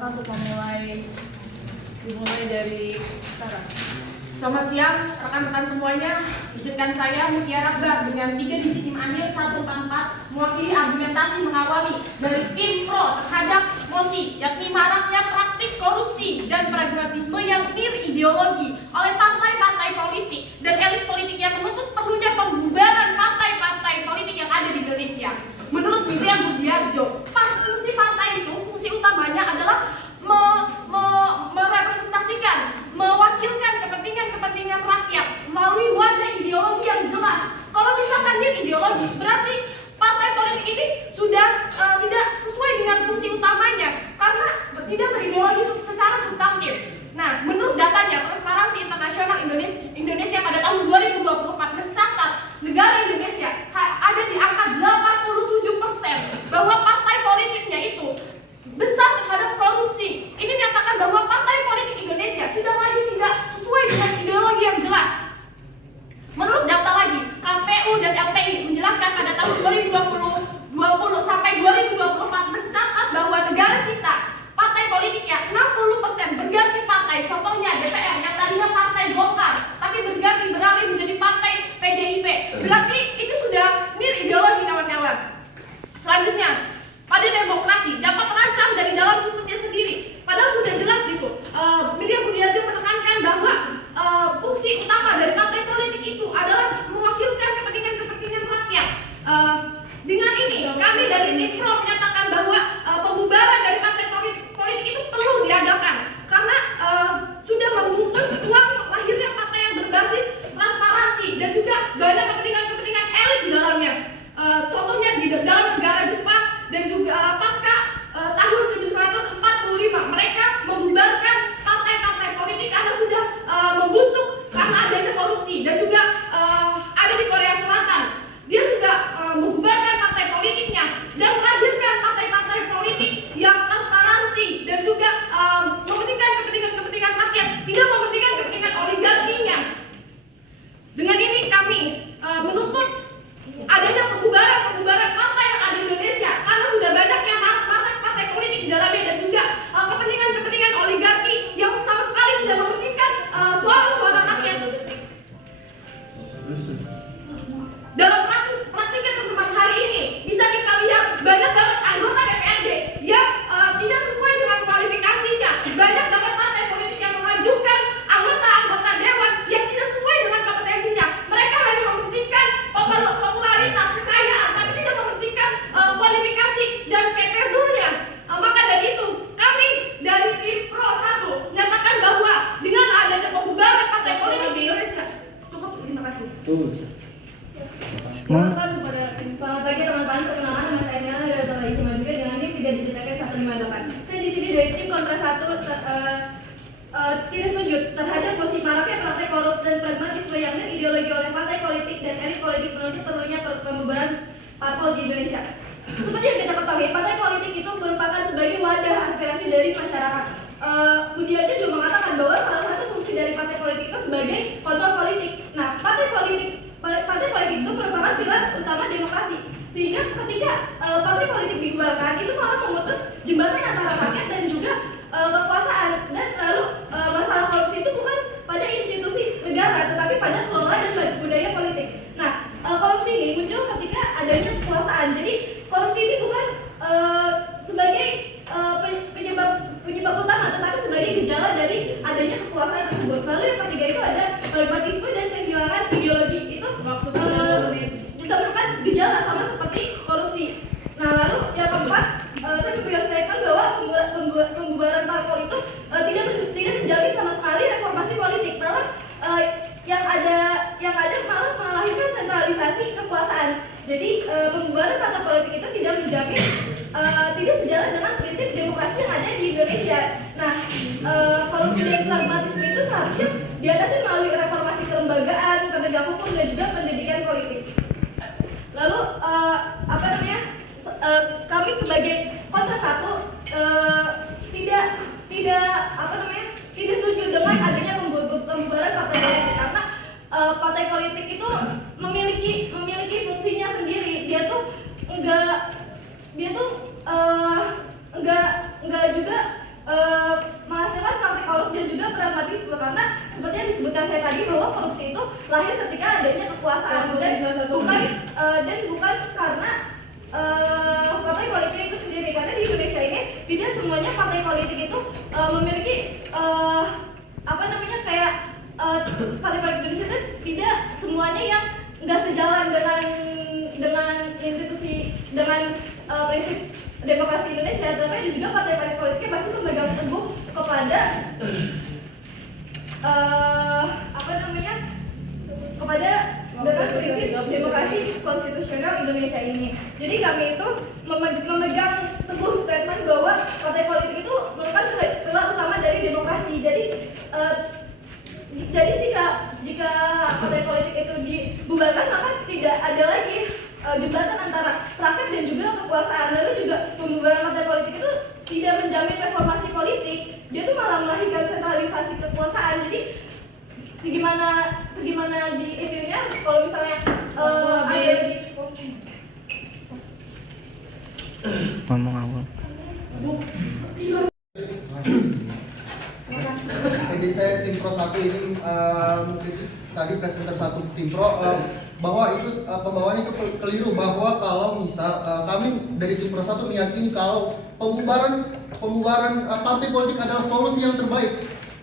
untuk dimulai dari sekarang. Selamat siang rekan-rekan semuanya. Izinkan saya Mutiara Akbar dengan 3 digit NIM Anil 144 mewakili argumentasi mengawali dari tim pro terhadap mosi, yakni maraknya praktik korupsi dan pragmatisme yang ideologi oleh partai-partai politik dan elit politik yang menuntut perlunya pembubaran partai-partai politik yang ada di Indonesia. Menurut Miriam Budiarjo, fungsi partai itu, fungsi utamanya adalah merepresentasikan, mewakilkan kepentingan rakyat melalui wadah ideologi yang jelas. Kalau misalkan dia ideologi, berarti partai politik ini sudah tidak sesuai dengan fungsi utamanya karena tidak berideologi secara substantif. Nah, menurut datanya Transparansi Internasional Indonesia pada tahun 2024 mencatat negara Indonesia ada di angka 87% bahwa partai politiknya itu besar terhadap korupsi. Ini menyatakan bahwa partai politik Indonesia sudah lagi tidak sesuai dengan ideologi yang jelas. Menurut data lagi, KPU dan LPI menjelaskan pada tahun 2020 sampai 2024 mencatat bahwa negara kita partai politiknya 60% berganti partai. Contohnya DPR yang tadinya partai Golkar tapi berganti beralih menjadi partai PDIP. Berarti ini sudah ideologi kawan-kawan. Selanjutnya, pada demokrasi dapat terancam dari dalam sistemnya sendiri. Padahal sudah jelas gitu. Miriam Budiarjo menekankan bahwa fungsi utama dari partai politik itu adalah mewakilkan kepentingan rakyat. Dengan ini, kami dari tim pro menyatakan bahwa pembubaran dari partai politik itu perlu diadakan karena sudah memutus peluang lahirnya partai yang berbasis transparansi dan juga banyak kepentingan elit di dalamnya. Contohnya di dalam negara Jepang dan juga pasca tahun 1945 mereka membubarkan partai-partai politik karena sudah membusuk karena adanya korupsi, dan juga ada di Korea Selatan dia juga membubarkan partai politiknya dan melahirkan partai-partai politik yang transparansi dan juga mementingkan kepentingan rakyat, tidak mementingkan kepentingan oligarkinya. Dengan ini kami menuntut adanya pembubaran partai yang ada di Indonesia karena sudah banyaknya partai politik di dalamnya dan juga kepentingan oligarki yang sama sekali tidak mementingkan suara-suara rakyat. Dalam praktiknya teman-teman hari ini bisa kita lihat banyak banget anggota DPRD yang tidak sesuai dengan kualifikasinya. Banyak banget partai politik yang mengajukan anggota dewan yang tidak sesuai dengan kompetensinya. Mereka hanya mementingkan popularitas, kekayaan, tapi tidak mementingkan kualifikasi dan capable-nya. Maka dari itu kami dari tim Pro 1 menyatakan bahwa dengan adanya pembubaran partai politik di Indonesia. Cukup, terima kasih. Selamat pagi teman-teman, perkenalkan nama saya Nela dari Dr. Laisima juga dengan NIM 3.158. Saya di sini dari tim kontra 1 tidak setuju terhadap mosi maraknya praktek korup dan pragmatisme yang ideologi oleh partai politik dan elit politik menuntut perlunya pembubaran parpol di Indonesia. Seperti yang kita ketahui, partai politik itu merupakan sebagai wadah aspirasi dari masyarakat. Budiarjo juga mengatakan bahwa salah satu fungsi dari partai politik itu sebagai kontrol politik. Nah, partai politik itu merupakan pilar utama demokrasi. Sehingga ketika partai politik dibubarkan itu malah memutus jembatan antara rakyat dan juga kekuasaan. Dan lalu masalah korupsi itu bukan pada institusi negara tetapi pada kelola dan budaya politik. Nah, korupsi ini muncul ketika adanya kekuasaan. Jadi korupsi ini bukan sebagai penyebab utama tetapi sebagai gejala dari adanya kekuasaan tersebut. Lalu yang ketiga itu ada pragmatisme dan kehilangan ideologi. Itu juga merupakan gejala sama seperti korupsi. Nah, lalu yang keempat, saya juga statement bahwa pembubaran parpol itu tidak menjamin sama sekali reformasi politik. Malah yang ada malah melahirkan sentralisasi kekuasaan. Jadi pembubaran partai politik itu tidak menjamin tidak sejalan dengan prinsip demokrasi yang ada di Indonesia. Nah, korupsi dan pragmatisme itu seharusnya diatasi melalui reformasi kelembagaan, penegak hukum dan juga pendidikan politik. Lalu kami sebagai kontra 1 tidak setuju dengan adanya pembubaran partai politik karena partai politik itu memiliki fungsinya sendiri. Dia tuh enggak juga menghasilkan praktik korup dan juga pragmatisme, karena seperti yang disebutkan saya tadi bahwa korupsi itu lahir ketika adanya kekuasaan dan bukan karena partai politik itu sendiri, karena di Indonesia ini tidak semuanya partai politik itu memiliki partai politik Indonesia itu tidak semuanya yang nggak sejalan dengan institusi, dengan prinsip demokrasi Indonesia, tapi ada juga partai-partai politiknya masih memegang teguh kepada kepada dengan prinsip demokrasi konstitusional Indonesia ini. Jadi kami itu memegang teguh statement bahwa partai politik itu merupakan pilar utama dari demokrasi. Jadi jika partai politik itu dibubarkan, maka tidak ada lagi jembatan antara rakyat dan juga kekuasaan. Lalu juga pembubaran partai politik itu tidak menjamin reformasi politik, dia tuh malah melahirkan sentralisasi kekuasaan. Jadi segimana di intinya kalau misalnya ada di ngomong awal. Jadi saya tim Pro 1 ini tadi presenter 1 tim Pro bahwa itu pembawaan itu keliru, bahwa kalau misal kami dari tim Pro 1 meyakini kalau pembubaran partai politik adalah solusi yang terbaik.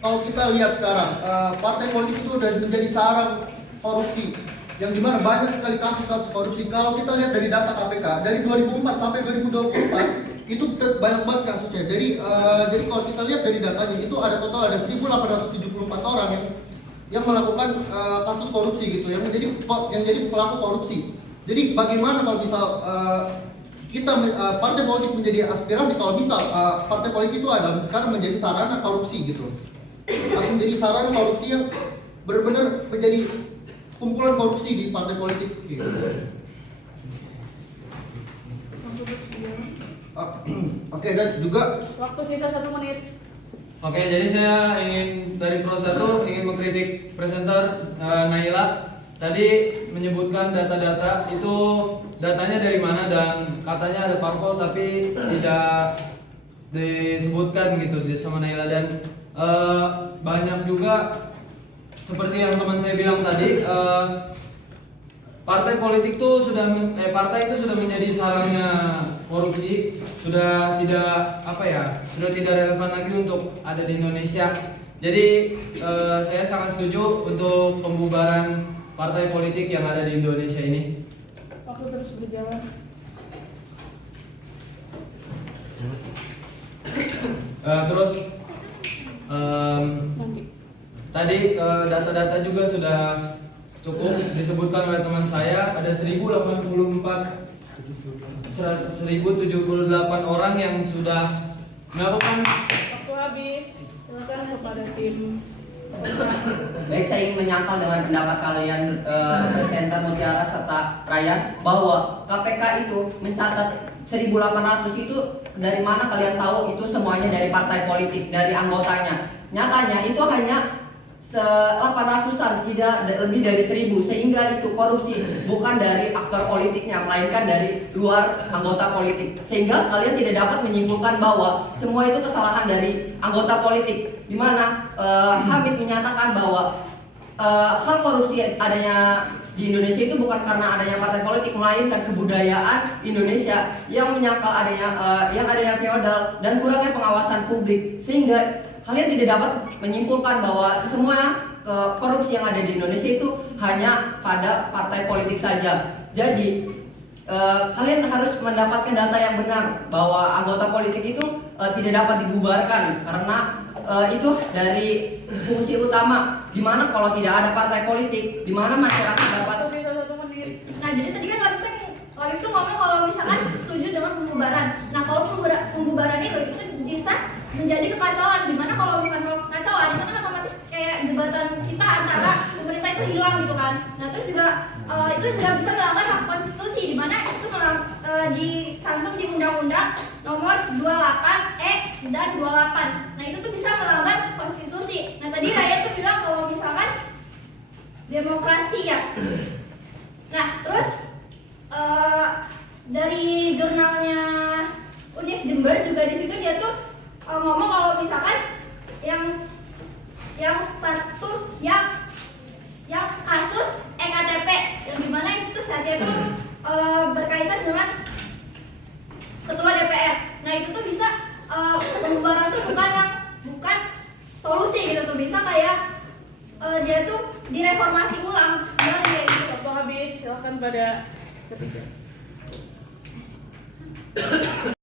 Kalau kita lihat sekarang partai politik itu sudah menjadi sarang korupsi, yang dimana banyak sekali kasus-kasus korupsi. Kalau kita lihat dari data KPK dari 2004 sampai 2024 itu banyak banget kasusnya. Jadi kalau kita lihat dari datanya itu ada total 1.874 orang yang melakukan kasus korupsi gitu, yang jadi pelaku korupsi. Jadi bagaimana kalau misal partai politik menjadi aspirasi, kalau misal partai politik itu adalah sekarang menjadi sarana korupsi gitu, atau menjadi sarana korupsi yang benar-benar menjadi kumpulan korupsi di partai politik gitu. Oke, dan juga Waktu sisa 1 menit. Oke, jadi saya ingin dari Pro 1 ingin mengkritik presenter Naila. Tadi menyebutkan data-data itu, datanya dari mana, dan katanya ada parpol tapi tidak disebutkan gitu sama Naila. Dan banyak juga seperti yang teman saya bilang tadi, partai politik itu sudah menjadi sarangnya korupsi, sudah tidak relevan lagi untuk ada di Indonesia. Jadi saya sangat setuju untuk pembubaran partai politik yang ada di Indonesia ini. Waktu terus berjalan. Terus tadi data-data juga sudah cukup disebutkan oleh teman saya. Ada 1078 orang yang sudah melakukan. Waktu habis. Silakan kepada tim. Baik, saya ingin menyangkal dengan pendapat kalian presenter Mutiara serta Ryan bahwa KPK itu mencatat 1.800 itu dari mana kalian tahu itu semuanya dari partai politik, dari anggotanya. Nyatanya itu hanya 800-an, tidak lebih dari 1.000, sehingga itu korupsi bukan dari aktor politiknya, melainkan dari luar anggota politik. Sehingga kalian tidak dapat menyimpulkan bahwa semua itu kesalahan dari anggota politik, di mana Hamid menyatakan bahwa hal korupsi adanya di Indonesia itu bukan karena adanya partai politik, melainkan kebudayaan Indonesia yang menyangkal adanya feodal dan kurangnya pengawasan publik, sehingga kalian tidak dapat menyimpulkan bahwa semua korupsi yang ada di Indonesia itu hanya pada partai politik saja. Jadi kalian harus mendapatkan data yang benar bahwa anggota politik itu tidak dapat dibubarkan karena itu dari fungsi utama, dimana kalau tidak ada partai politik, dimana masyarakat dapat. Waktu sisa 1 menit. Nah, jadi tadi kan kami tuh ngomong kalau misalkan setuju dengan pembubaran. Nah, kalau pembubaran itu bisa menjadi kekacauan, dimana kalau misalkan kekacauan itu kan otomatis kayak jembatan kita antara pemerintah itu hilang gitu kan. Nah, terus juga itu juga bisa melanggar hak konstitusi, dimana itu dicantum di Undang-Undang Nomor 28E dan 28. Nah, itu tuh bisa melanggar konstitusi. Nah, tadi Raya tuh bilang kalau misalkan demokrasi ya. Nah, terus dari jurnalnya Univ Jember juga di situ dia tuh ngomong kalau yang status yang kasus EKTP yang dimana itu tuh saja itu berkaitan dengan ketua DPR. Nah itu tuh bisa pembubaran tuh bukan solusi gitu tuh, bisa kayak dia tuh direformasi ulang. Gimana kayak gitu? Waktu habis, silakan pada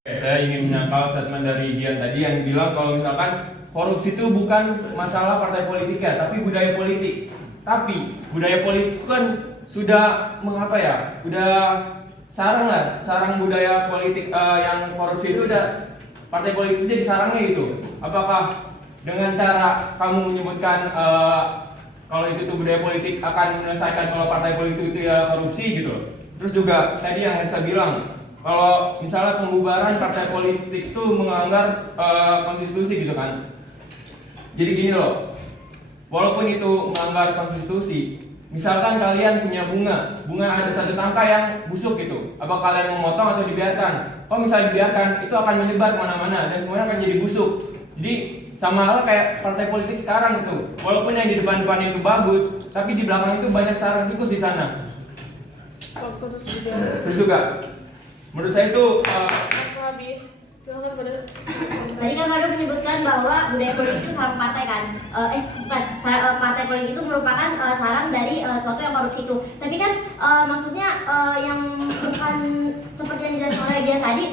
Saya ingin menyangkal statement dari Dian tadi yang bilang kalau misalkan korupsi itu bukan masalah partai politik ya, tapi budaya politik. Tapi budaya politik itu kan sudah mengapa ya? Udah sarang budaya politik yang korupsi itu udah partai politik jadi sarangnya gitu. Apakah dengan cara kamu menyebutkan kalau itu tuh budaya politik akan menyelesaikan kalau partai politik itu ya korupsi gitu. Terus juga tadi yang saya bilang kalau misalnya pembubaran partai politik itu melanggar konstitusi gitu kan. Jadi gini loh, walaupun itu melanggar konstitusi, misalkan kalian punya bunga ada satu tangkai yang busuk gitu, apa kalian memotong atau dibiarkan? Kalau misalnya dibiarkan, itu akan menyebar kemana-mana dan semuanya akan jadi busuk. Jadi sama halnya kayak partai politik sekarang gitu, walaupun yang di depan-depan itu bagus, tapi di belakang itu banyak sarang tikus di sana. waktu sudah Terus juga, menurut saya itu waktu habis, silakan pada Tadi kan Mado menyebutkan bahwa budaya politik itu sarang partai kan, partai politik itu merupakan sarang dari suatu yang korupsi itu. Tapi kan maksudnya yang bukan seperti yang dijelaskan oleh dia tadi,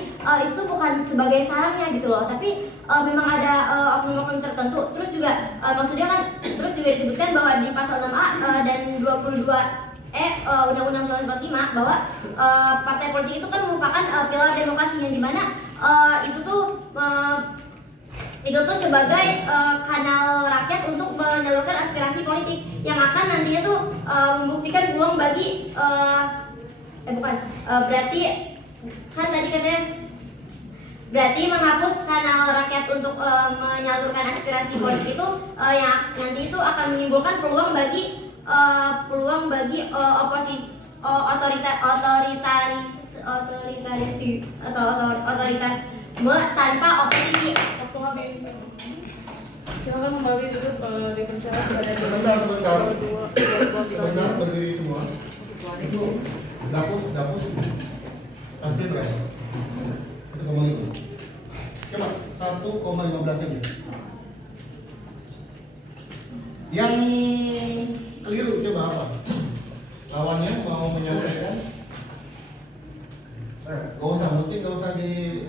itu bukan sebagai sarangnya gitu loh. Tapi memang ada oknum-oknum tertentu. Terus juga maksudnya kan, terus juga disebutkan bahwa di pasal 6A dan 22 Undang-Undang 45 bahwa partai politik itu kan merupakan pilar demokrasi yang dimana itu tuh sebagai kanal rakyat untuk menyalurkan aspirasi politik yang akan nantinya tuh membuktikan peluang bagi berarti kan tadi katanya berarti menghapus kanal rakyat untuk menyalurkan aspirasi politik itu yang nanti itu akan menimbulkan peluang bagi oposisi otoritasme tanpa oposisi. waktu habis. Silakan kembali duduk dipersilakan kepada Sebentar berdiri semua. Itu dapus hampir berapa? 1,5. Coba 1,15 aja. Yang keliru coba apa? Lawannya mau menyampaikan? Gak usah, mungkin gak usah di